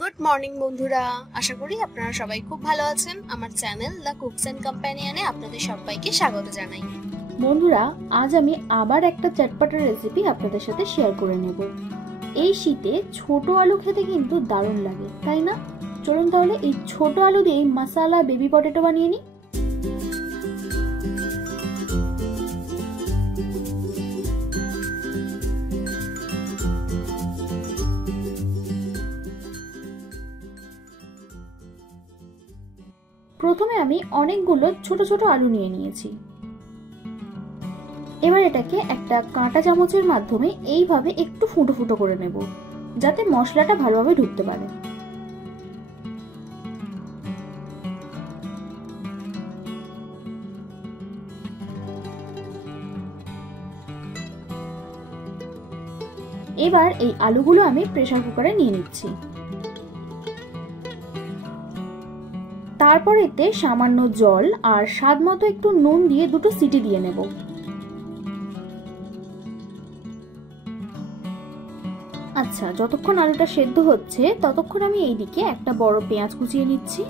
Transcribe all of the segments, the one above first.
Good morning বন্ধুরা, আশা করি আপনারা সবাই খুব ভালো আছেন। আমার চ্যানেল দ্য কুকস এন্ড কম্প্যানিয়নে আপনাদের সবাইকে স্বাগত জানাই। বন্ধুরা, আজ আমি আবার একটা চটপটা রেসিপি আপনাদের সাথে শেয়ার করে নেব। এই শীতে ছোট আলু খেতে কিন্তু দারুণ লাগে, তাই না? চলুন তাহলে এই ছোট আলু দিয়ে মশলা বেবি পটেটো বানিয়ে নিই। প্রথমে আমি অনেকগুলো ছোট ছোট আলু নিয়ে নিয়েছি। এবার এটাকে একটা কাঁটা চামচের মাধ্যমে এইভাবে একটু ফুটো ফুটো করে নেব, যাতে মশলাটা ভালোভাবে ঢুকতে পারে। এবার এই আলুগুলো আমি প্রেসার কুকারে নিয়ে নিচ্ছি। তারপর এতে সামান্য জল আর স্বাদ মতো একটু নুন দিয়ে দুটো সিটি দিয়ে নেব। আচ্ছা, যতক্ষণ আলুটা সেদ্ধ হচ্ছে ততক্ষণ আমি এইদিকে একটা বড় পেঁয়াজ কুচিয়ে নিচ্ছি।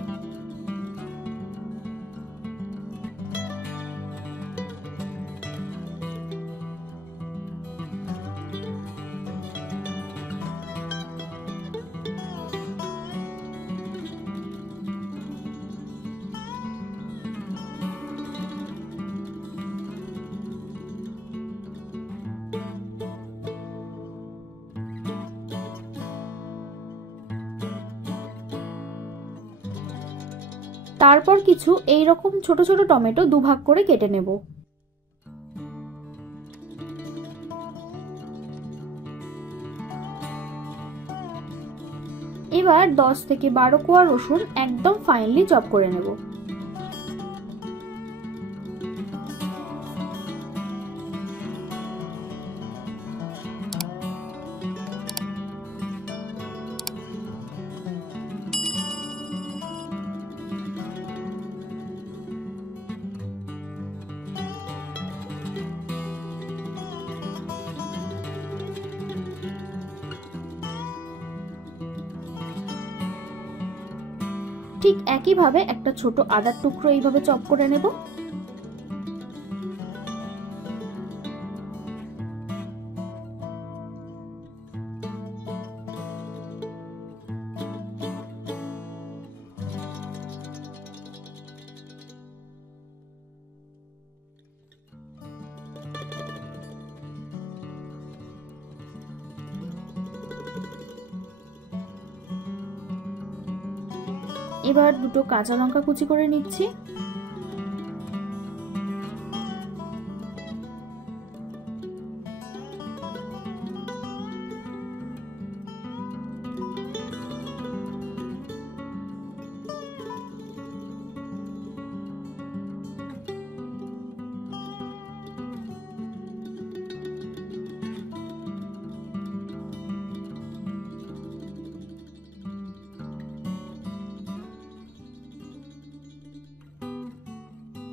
তারপর কিছু এইরকম ছোট ছোট টমেটো দুভাগ করে কেটে নেব। এবার 10 থেকে 12 কোয়া রসুন একদম ফাইনলি চপ করে নেব। ঠিক একইভাবে একটা ছোট আদার টুকরো এইভাবে চপ করে নেব। এবার দুটো কাঁচা লঙ্কা কুচি করে নিচ্ছি।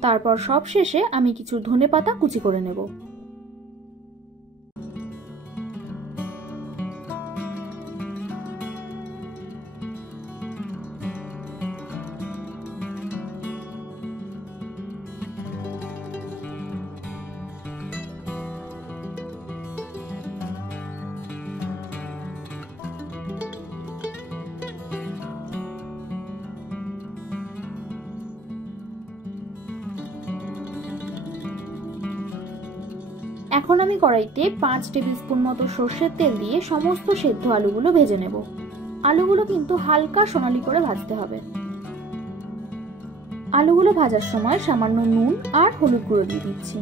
তারপর সব শেষে আমি কিছু ধনেপাতা কুচি করে নেব। এখন আমি কড়াইতে 5 টেবিল স্পুন মতো সর্ষের তেল দিয়ে সমস্ত সেদ্ধ আলুগুলো ভেজে নেব। আলুগুলো কিন্তু হালকা সোনালী করে ভাজতে হবে। আলুগুলো ভাজার সময় সামান্য নুন আর হলুদ গুঁড়ো দিয়ে দিচ্ছি।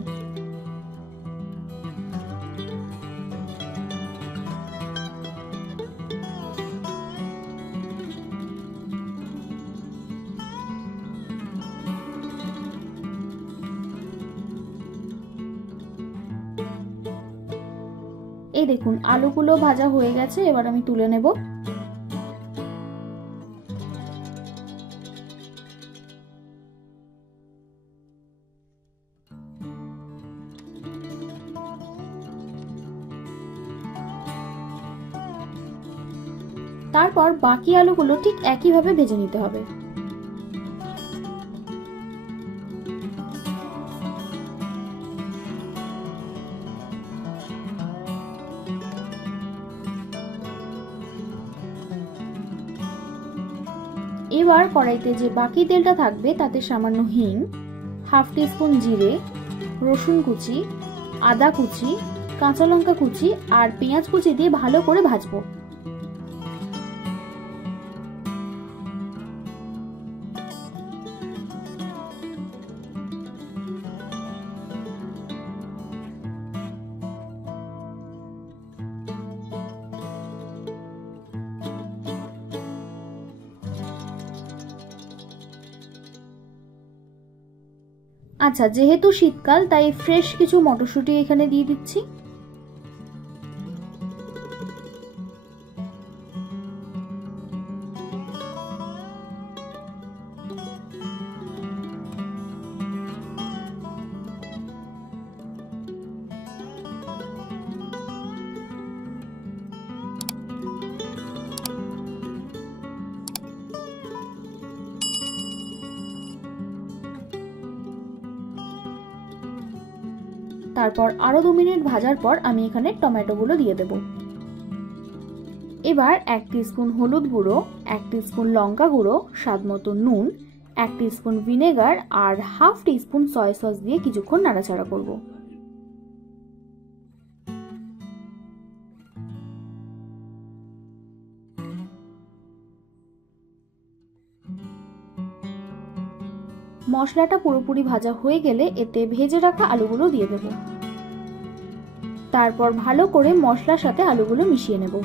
এই দেখুন আলুগুলো ভাজা হয়ে গেছে, এবার আমি তুলে নেব। তারপর বাকি আলুগুলো ঠিক একইভাবে ভেজে নিতে হবে। এবার কড়াইতে যে বাকি তেলটা থাকবে তাতে সামান্য হিং, হাফ টিস্পুন জিরে, রসুন কুচি, আদা কুচি, কাঁচা লঙ্কা কুচি আর পেঁয়াজ কুচি দিয়ে ভালো করে ভাজবো। আচ্ছা, যেহেতু শীতকাল তাই ফ্রেশ কিছু মটরশুঁটি এখানে দিয়ে দিচ্ছি। তারপর আরো 2 মিনিট ভাজার পর আমি এখানে টমেটোগুলো দিয়ে দেব। এবার 1 টিস্পুন হলুদ গুঁড়ো, 1 টিস্পুন লঙ্কা গুঁড়ো, স্বাদ মতো নুন, 1 টিস্পুন ভিনেগার আর হাফ টিস্পুন সয়া সস দিয়ে কিছুক্ষণ নাড়াচাড়া করব। মশলাটা পুরোপুরি ভাজা হয়ে গেলে এতে ভেজে রাখা আলুগুলো দিয়ে দেব। তারপর ভালো করে মশলার সাথে আলুগুলো মিশিয়ে নেব।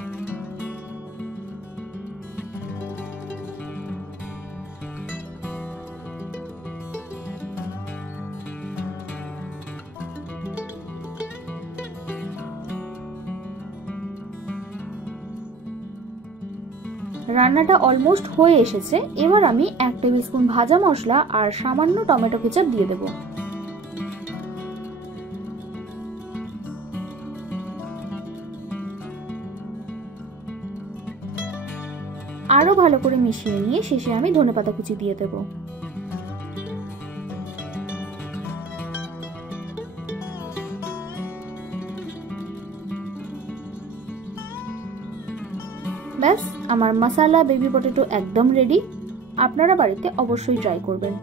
রান্নাটা অলমোস্ট হয়ে এসেছে। এবার আমি 1 টেবিল স্পুন ভাজা মশলা আর সামান্য টমেটো কেচাপ দিয়ে দেব। আরো ভালো করে মিশিয়ে নিয়ে শেষে আমি ধনেপাতা কুচি দিয়ে দেব। ব্যাস, আমার মশলা বেবি পটেটো একদম রেডি। আপনারা বাড়িতে অবশ্যই ট্রাই করবেন।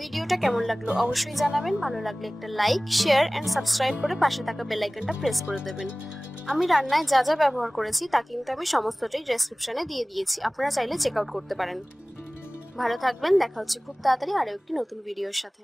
ভিডিওটা কেমন লাগলো অবশ্যই জানাবেন। ভালো লাগলে একটা লাইক, শেয়ার এন্ড সাবস্ক্রাইব করে পাশে থাকা বেল আইকনটা প্রেস করে দেবেন। আমি রান্নায় যা যা ব্যবহার করেছি তা কিন্তু আমি সমস্তটাই ডেসক্রিপশনে দিয়ে দিয়েছি, আপনারা চাইলে চেক আউট করতে পারেন। ভালো থাকবেন, দেখা হচ্ছে খুব তাড়াতাড়ি আরো একটি নতুন ভিডিওর সাথে।